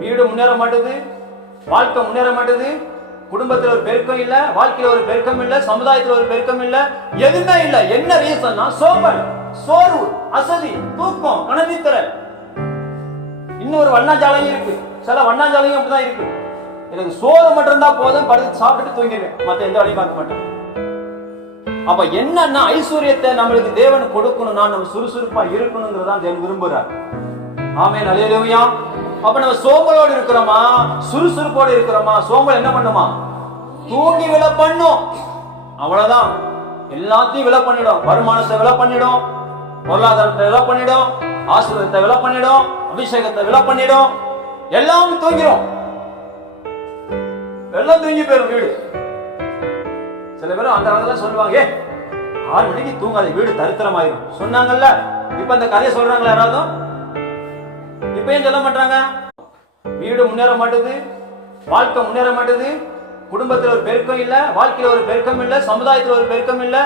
வீடு முன்னேற மாட்டேது வாழ்க்கை முன்னேற மாட்டேது. குடும்பத்துல ஒரு பெருக்கம் இல்ல வாழ்க்கையில ஒரு பெருக்கம் இல்ல சமுதாயத்துல ஒரு பெருக்கம் இல்ல எதுவுமே இல்ல. என்ன ரீசன்னா சோம்பல் சோர்வு அசதி தூக்கம் கணனித்தரல் இன்னொரு வண்ணாஜாலையும் இருக்கு. சில வண்ணாஜாலையும் அப்படிதான் இருக்கு. எனக்கு சோறு மட்டும் இருந்தா போதும் படுத்து சாப்பிட்டுட்டு தூங்கிடுவேன். மத்த எந்த வேலையும் பார்க்க மாட்டேன். அப்ப என்னன்னா ஐஸ்வர்யத்தை நம்மளுக்கு தேவன் கொடுக்கணும்னா நம்ம சுறுசுறுப்பா இருக்கணுங்கிறதான் தேவன் விரும்புறார். ஆமே அலையலுமையா அப்ப நம்ம சோம்பலோடு இருக்கிறோமா? சுறுசுறுப்போடு இருக்கிறோமா? சோம்பல் என்ன பண்ணுமா? தூங்கி விழ பண்ணும். அவ்வளவுதான். எல்லாத்தையும் விலை பண்ணிடும். வருமானத்தை விலை பண்ணிடும். பொருளாதாரத்தை விலை பண்ணிடும். ஆசிரியத்தை விலை பண்ணிடும். அபிஷேகத்தை விலை பண்ணிடும். எல்லாம் தூங்கிடும் எல்லாம் தூங்கி போயிடும் வீடு. சில பேரும் அந்த காலத்துல சொல்லுவாங்க ஆறு மணிக்கு தூங்காத வீடு தரித்திரமாயிரும். சொன்னாங்கல்ல. இப்ப இந்த கதையை சொல்றாங்களா யாராவது? இப்பயும் சொல்ல மாட்டாங்க வீடு முன்னேற மாட்டுது வாழ்க்கை முன்னேற மாட்டுது குடும்பத்துல ஒரு பெருக்கம் இல்ல வாழ்க்கையில ஒரு பெருக்கம் இல்ல சமுதாயத்துல ஒரு பெருக்கம் இல்ல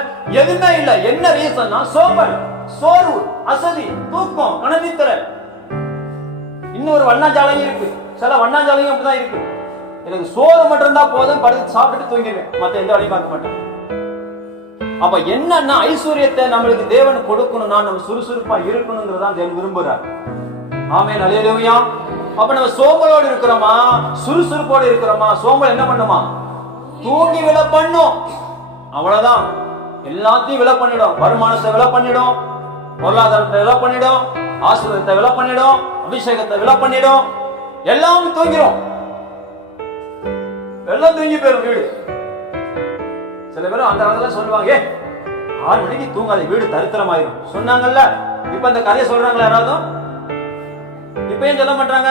எதுவுமே இல்ல. என்ன ரீசன்னா சோம்பல் சோர்வு அசதி தூக்கம் கணனித்தரல் இன்னொரு வண்ணாஞ்சாலையும் இருக்கு. சில வண்ணாஜாலையும் அப்படிதான் இருக்கு. எனக்கு சோறு மட்டும் இருந்தா போதும் படுத்து சாப்பிட்டுட்டு தூங்கிடுவேன். மத்த எந்த வேலையும் பார்க்க மாட்டேன். அப்ப என்னன்னா ஐஸ்வர்யத்தை நம்மளுக்கு தேவன் கொடுக்கணும்னா நம்ம சுறுசுறுப்பா இருக்கணுங்கிறதான் தேவன் விரும்புறாரு. ஆமே அலையலுமையா அப்ப நம்ம சோம்பலோடு இருக்கிறோமா? சுறுசுறுப்போடு இருக்கிறோமா? சோம்பல் என்ன பண்ணுமா? தூங்கி விழ பண்ணும். அவ்வளவுதான். எல்லாத்தையும் விலை பண்ணிடும். வருமானத்தை விலை பண்ணிடும். பொருளாதாரத்தை விலை பண்ணிடும். ஆசிரியத்தை விலை பண்ணிடும். அபிஷேகத்தை விலை பண்ணிடும். எல்லாம் தூங்கிடும் எல்லாம் தூங்கி போயிடும் வீடு. சில பேரும் அந்த காலத்துல சொல்லுவாங்க ஆறு மணிக்கு தூங்காத வீடு தரித்திரமாயிரும். சொன்னாங்கல்ல. இப்ப இந்த கதையை சொல்றாங்களா யாராவது? இப்ப ஏன் சொல்ல மாட்டாங்க